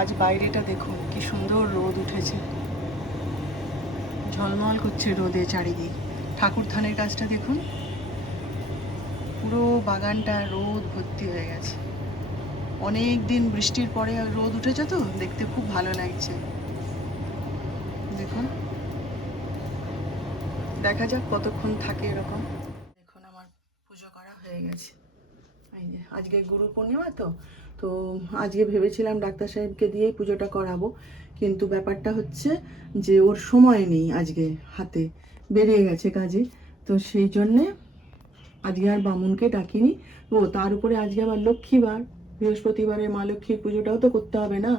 আজ বাইরেটা দেখুন কি সুন্দর রোদ উঠেছে, ঝলমল করছে রোদে চারিদিক। ঠাকুর থানের গাছটা দেখুন, পুরো বাগানটা রোদ ভর্তি হয়ে গেছে। অনেক দিন বৃষ্টির পরে রোদ উঠেছে তো দেখতে খুব ভালো লাগছে। দেখুন, দেখা যাক কতক্ষণ থাকে এরকম। দেখুন আমার পুজো করা হয়ে গেছে। এই যে আজকে গুরু পূর্ণিমা তো তো আজকে ভেবেছিলাম ডাক্তার সাহেবকে দিয়েই পুজোটা করাবো, কিন্তু ব্যাপারটা হচ্ছে যে ওর সময় নেই, আজকে হাতে বেরিয়ে গেছে কাজে। তো সেই জন্যে আজকে আর বামুনকে ডাকিনি। ও তার উপরে আজকে আবার লক্ষ্মীবার, বৃহস্পতিবারে মা লক্ষ্মীর পুজোটাও তো করতে হবে না।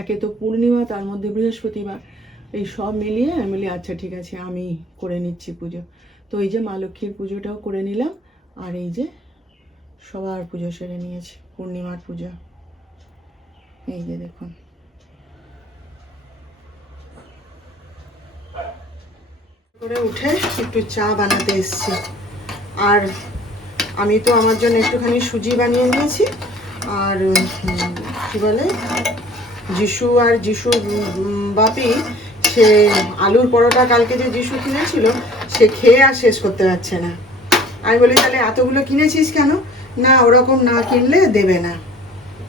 একে তো পূর্ণিমা, তার মধ্যে বৃহস্পতিবার, এই সব মিলিয়ে আমি বলি আচ্ছা ঠিক আছে আমি করে নিচ্ছি পুজো। তো এই যে মা লক্ষ্মীর পুজোটাও করে নিলাম, আর এই যে সবার পুজো সেরে নিয়েছি, পূর্ণিমার পুজো। এই যে দেখুন, করে উঠে একটু চা বানাতে এসছি। আর আমি তো আমার জন্য একটুখানি সুজি বানিয়ে নিয়েছি। আর কি বলে, যিশু আর যিশুর বাপি, সে আলুর পরোটা কালকে যে যিশু কিনেছিল, সে খেয়ে আর শেষ করতে পারছে না। আমি বলি তাহলে এতগুলো কিনেছিস কেন? না, ওরকম না কিনলে দেবে না।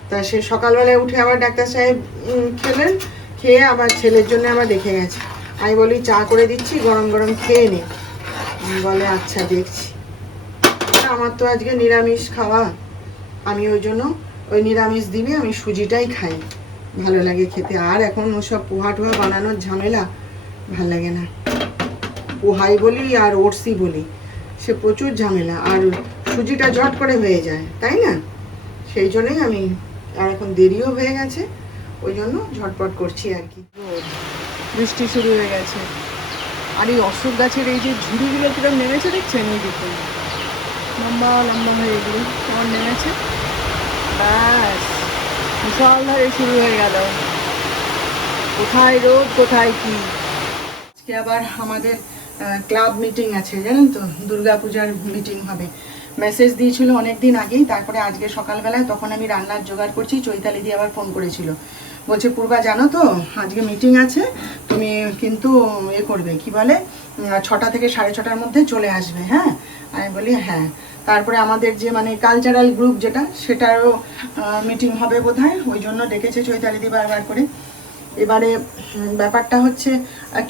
তা সে সকালবেলায় উঠে আবার ডাক্তার সাহেব খেলেন, খেয়ে আবার ছেলের জন্য আবার রেখে গেছে। আমি বলি চা করে দিচ্ছি, গরম গরম খেয়ে নে। বলে আচ্ছা দেখছি। আমার তো আজকে নিরামিষ খাওয়া, আমি ওই জন্য ওই নিরামিষ দিনে আমি সুজিটাই খাই, ভালো লাগে খেতে। আর এখন ওসব পোহা টোহা বানানোর ঝামেলা ভাল লাগে না। পোহাই বলি আর ওটসই বলি, সে প্রচুর ঝামেলা, আর সুজিটা ঝট করে হয়ে যায়, তাই না? সেই জন্যই আমি, আর এখন দেরিও হয়ে গেছে, ওই জন্য ঝটপট করছি আর কি। বৃষ্টি শুরু হয়ে গেছে, আর এই অশোক গাছের এই যে ঝুড়িগুলো কিরকম নেমেছে দেখছেন? এই দেখুন, লম্বা লম্বা হয়ে এগুলো কেমন নেমেছে। ব্যাস, মুষলধারে শুরু হয়ে গেল। কোথায় রোদ কোথায় কি। আজকে আবার আমাদের ক্লাব মিটিং আছে, জানেন তো, দুর্গাপূজার মিটিং হবে। মেসেজ দিয়েছিল অনেক দিন আগেই, তারপরে আজকে সকালবেলায় তখন আমি রান্নার জোগাড় করছি, চৈতালি দিয়ে আবার ফোন করেছিল, বলছে পূর্বা জানো তো আজকে মিটিং আছে, তুমি কিন্তু এ করবে, কি বলে, 6টা থেকে 6:30টার মধ্যে চলে আসবে। হ্যাঁ, আমি বলি হ্যাঁ। তারপরে আমাদের যে মানে কালচারাল গ্রুপ যেটা, সেটারও মিটিং হবে বোধহয়, ওই জন্য ডেকেছে চৈতালি দি বারবার করে। এবারে ব্যাপারটা হচ্ছে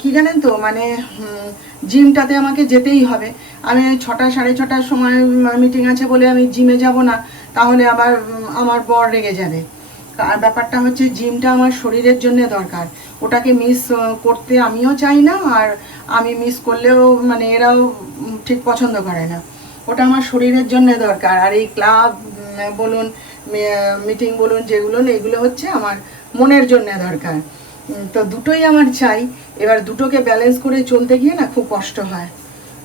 কি জানেন তো, মানে জিমটাতে আমাকে যেতেই হবে। আমি 6টা 6:30টার সময় মিটিং আছে বলে আমি জিমে যাব না, তাহলে আবার আমার বর রেগে যাবে। আর ব্যাপারটা হচ্ছে জিমটা আমার শরীরের জন্য দরকার, ওটাকে মিস করতে আমিও চাই না, আর আমি মিস করলেও মানে এরাও ঠিক পছন্দ করে না। ওটা আমার শরীরের জন্য দরকার। আর এই ক্লাব বলুন, মিটিং বলুন, যেগুলো এগুলো হচ্ছে আমার মনের জন্য দরকার। তো দুটোই আমার চাই। এবার দুটোকে ব্যালেন্স করে চলতে গিয়ে না খুব কষ্ট হয়।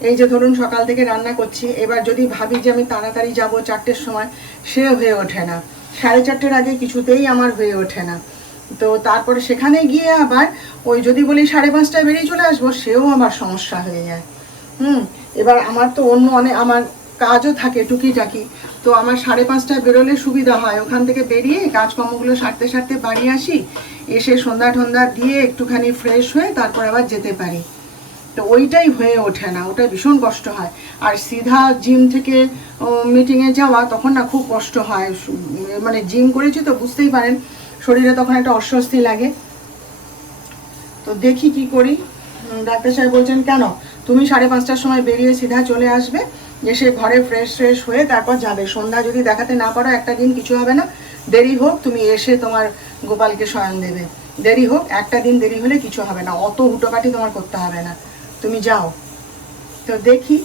এই যে ধরুন সকাল থেকে রান্না করছি, এবার যদি ভাবি যে আমি তাড়াতাড়ি যাব 4টের সময়, সে হয়ে ওঠে না। 4:30টার আগে কিছুতেই আমার হয়ে ওঠে না। তো তারপরে সেখানে গিয়ে আবার ওই যদি বলি 5:30টায় বেরিয়ে চলে আসবো, সেও আমার সমস্যা হয়ে যায়। এবার আমার তো অন্য অনেক আমার কাজও থাকে টুকিটাকি, তো আমার 5:30টায় বেরোলে সুবিধা হয়। ওখান থেকে বেরিয়ে কাজকর্মগুলো সারতে সারতে বাড়ি আসি, এসে সন্ধ্যা টন্ধা দিয়ে একটুখানি ফ্রেশ হয়ে তারপর আবার যেতে পারি। তো ওইটাই হয়ে ওঠে না, ওটা ভীষণ কষ্ট হয়। আর সিধা জিম থেকে মিটিংয়ে যাওয়া, তখন না খুব কষ্ট হয়। মানে জিম করেছি তো বুঝতেই পারেন, শরীরে তখন একটা অস্বস্তি লাগে। তো দেখি কি করি। ডাক্তার সাহেব বলছেন কেন, তুমি 5:30টার সময় বেরিয়ে সিধা চলে আসবে, এসে ঘরে ফ্রেশ ফ্রেশ হয়ে তারপর যাবে। সন্ধ্যা যদি দেখাতে না পারো একটা দিন কিছু হবে না, দেরি হোক, তুমি এসে তোমার গোপালকে শয়ন দেবে। দেরি হোক, একটা দিন দেরি হলে কিছু হবে না, অত হুটোপাটি তোমার করতে হবে না, তুমি যাও। তো দেখি।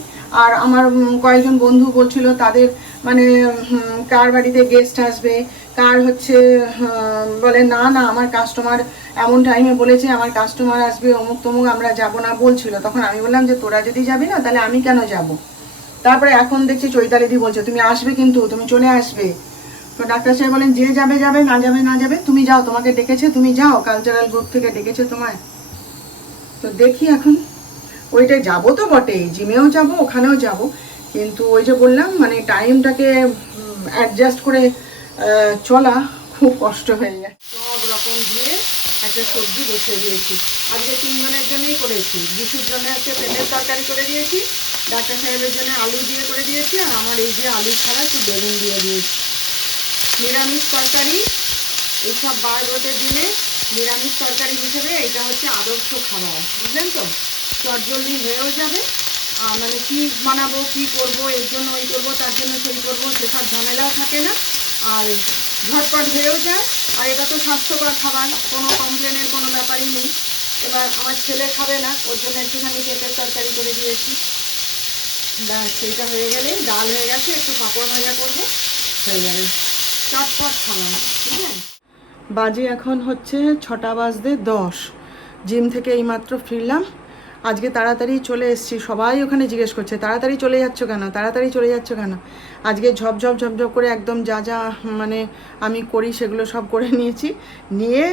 আর আমার কয়েকজন বন্ধু বলছিল তাদের মানে কার বাড়িতে গেস্ট আসবে, কার হচ্ছে বলে না না আমার কাস্টমার এমন টাইমে বলেছে আমার কাস্টমার আসবে, অমুক তমুক, আমরা যাব না বলছিল। তখন আমি বললাম যে তোরা যদি যাবি না তাহলে আমি কেন যাব। তারপরে এখন দেখছি চৈতালিদি বলছে তুমি আসবে, কিন্তু তুমি চলে আসবে। তো ডাক্তার সাহেব বলেন যে যাবে যাবে, না যাবে না যাবে, তুমি যাও, তোমাকে ডেকেছে তুমি যাও, কালচারাল গ্রুপ থেকে ডেকেছে তোমায়। তো দেখি এখন, ওইটাই যাবো তো বটেই, জিমেও যাব ওখানেও যাব, কিন্তু ওই যে বললাম মানে টাইমটাকে অ্যাডজাস্ট করে চলা খুব কষ্ট হয়ে যায়। সব ঢাকন দিয়ে একটা সবজি বসিয়ে দিয়েছি। আজকে 3 জনের জন্যই করেছি। বিশুর জন্য হচ্ছে পেঁপের তরকারি করে দিয়েছি, ডাক্তার সাহেবের জন্য আলু দিয়ে করে দিয়েছি, আর আমার এই যে আলু ছাড়া একটু বেগুন দিয়ে দিয়েছি। নিরামিষ তরকারি, এইসব বারবটের দিনে নিরামিষ তরকারি হিসেবে এটা হচ্ছে আদর্শ খাবার, বুঝলেন তো। চটজলদি হয়েও যাবে, মানে কী বানাবো, কী করবো, এর জন্য ওই করবো, তার জন্য সেই করবো, সেসব ঝামেলাও থাকে না, আর ঝটপট হয়েও যায়। আর এটা তো স্বাস্থ্যকর খাবার, কোনো কমপ্লেনের কোনো ব্যাপারই নেই। এবার আমার ছেলে খাবে না, ওর জন্য একটুখানি পেঁপের তরকারি করে দিয়েছি। ব্যাস, সেইটা হয়ে গেলেই ডাল হয়ে গেছে, একটু পাঁপড় ভাজা করবো, হয়ে যাবে চটপট খাবার, ঠিক আছে। বাজে এখন হচ্ছে 6:10। জিম থেকে এইমাত্র ফিরলাম। আজকে তাড়াতাড়ি চলে এসেছি। সবাই ওখানে জিজ্ঞেস করছে তাড়াতাড়ি চলে যাচ্ছ কেন, তাড়াতাড়ি চলে যাচ্ছ কেন। আজকে ঝপঝপ ঝপঝপ করে একদম যা যা মানে আমি করি সেগুলো সব করে নিয়েছি, নিয়ে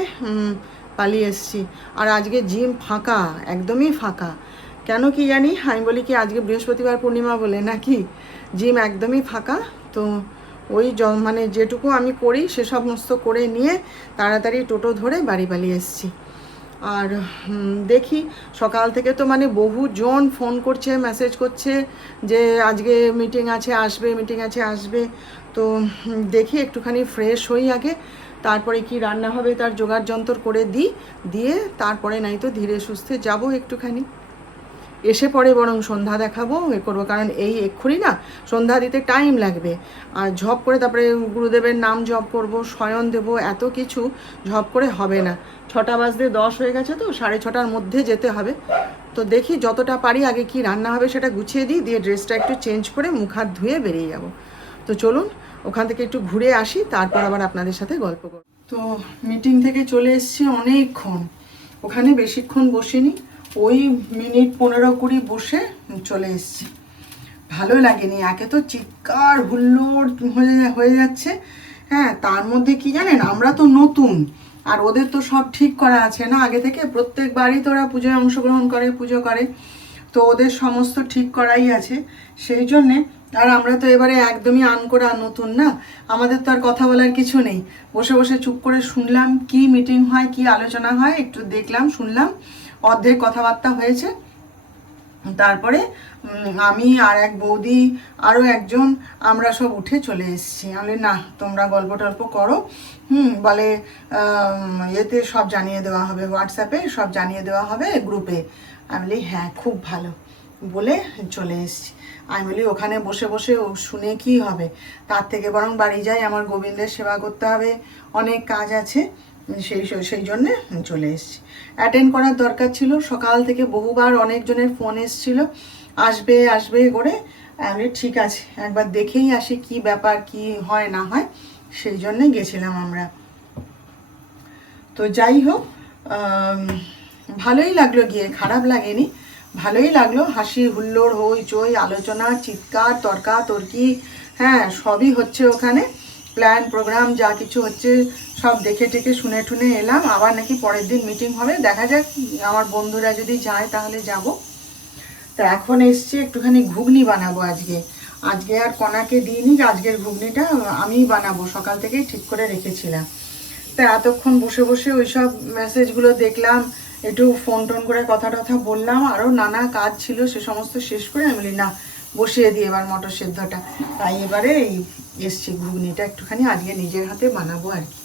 পালিয়ে এসেছি। আর আজকে জিম ফাঁকা, একদমই ফাঁকা। কেন কি জানি, আমি বলি কি আজকে বৃহস্পতিবার পূর্ণিমা বলে নাকি, জিম একদমই ফাঁকা। তো ওই মানে যেটুকু আমি করি সে সমস্ত করে নিয়ে তাড়াতাড়ি টোটো ধরে বাড়ি পালিয়ে এসেছি। আর দেখি সকাল থেকে তো মানে বহুজন ফোন করছে, মেসেজ করছে যে আজকে মিটিং আছে আসবে, মিটিং আছে আসবে। তো দেখি একটুখানি ফ্রেশ হই আগে, তারপরে কি রান্না হবে তার জোগাড় যন্ত্র করে দিয়ে তারপরে নাই তো ধীরে সুস্থে যাব একটুখানি। এসে পরে বরং সন্ধ্যা দেখাবো, করবো, কারণ এই এক্ষুনি না সন্ধ্যা দিতে টাইম লাগবে। আর ঝপ করে তারপরে গুরুদেবের নাম জপ করব, শয়ন দেব, এত কিছু ঝপ করে হবে না। 6:10 হয়ে গেছে, তো 6:30টার মধ্যে যেতে হবে। তো দেখি যতটা পারি আগে কি রান্না হবে সেটা গুছিয়ে দিই, দিয়ে ড্রেসটা একটু চেঞ্জ করে মুখ হাত ধুয়ে বেরিয়ে যাব। তো চলুন ওখান থেকে একটু ঘুরে আসি, তারপর আবার আপনাদের সাথে গল্প করব। তো মিটিং থেকে চলে এসেছি অনেকক্ষণ, ওখানে বেশিক্ষণ বসিনি, ওই মিনিট 15-20 বসে চলে এসেছি। ভালো লাগেনি, একে তো চিৎকার হুল্লোড় হয়ে যাচ্ছে। হ্যাঁ, তার মধ্যে কি জানেন, আমরা তো নতুন, আর ওদের তো সব ঠিক করা আছে না আগে থেকে, প্রত্যেকবারই তো ওরা পুজোয় অংশগ্রহণ করে, পুজো করে, তো ওদের সমস্ত ঠিক করাই আছে। সেই জন্যে, আর আমরা তো এবারে একদমই আনকোড়া, নতুন না, আমাদের তো আর কথা বলার কিছু নেই। বসে বসে চুপ করে শুনলাম কি মিটিং হয়, কি আলোচনা হয়, একটু দেখলাম, শুনলাম, অর্ধেক কথাবার্তা হয়েছে। তারপরে আমি আর এক বৌদি আরও একজন, আমরা সব উঠে চলে এসেছি। আমি না, তোমরা গল্প টল্প করো, বলে এতে সব জানিয়ে দেওয়া হবে, হোয়াটসঅ্যাপে সব জানিয়ে দেওয়া হবে, গ্রুপে। আমি বলি হ্যাঁ, খুব ভালো, বলে চলে এসেছি। আমি বলি ওখানে বসে বসে শুনে কি হবে, তার থেকে বরং বাড়ি যাই, আমার গোবিন্দের সেবা করতে হবে, অনেক কাজ আছে, সেই জন্যে চলে এসেছি। অ্যাটেন্ড করার দরকার ছিল, সকাল থেকে বহুবার অনেকজনের ফোন এসেছিল আসবে আসবে করে। আমি ঠিক আছে, একবার দেখেই আসি কি ব্যাপার, কি হয় না হয়, সেই জন্যে গেছিলাম আমরা। তো যাই হোক, ভালোই লাগলো গিয়ে, খারাপ লাগেনি, ভালোই লাগলো। হাসি হুল্লোড়, হইচই, আলোচনা, চিৎকার, তর্কাতর্কি, হ্যাঁ সবই হচ্ছে ওখানে। প্ল্যান প্রোগ্রাম যা কিছু হচ্ছে সব দেখে টেকে শুনে টুনে এলাম। আবার নাকি পরের দিন মিটিং হবে, দেখা যাক, আমার বন্ধুরা যদি যায় তাহলে যাব। তা এখন এসছি একটুখানি ঘুগনি বানাবো আজকে। আজকে আর কণাকে দিইনি, আজকের ঘুগনিটা আমিই বানাবো, সকাল থেকেই ঠিক করে রেখেছিলাম। তা এতক্ষণ বসে বসে ওইসব মেসেজগুলো দেখলাম, একটু ফোন টোন করে কথা টথা বললাম, আরও নানা কাজ ছিল, সে সমস্ত শেষ করে আমি বলি না, বসিয়ে দিই এবার মটর সেদ্ধটা। তাই এবারে এই এসছি ঘুগনিটা একটুখানি আজকে নিজের হাতে বানাবো আর কি।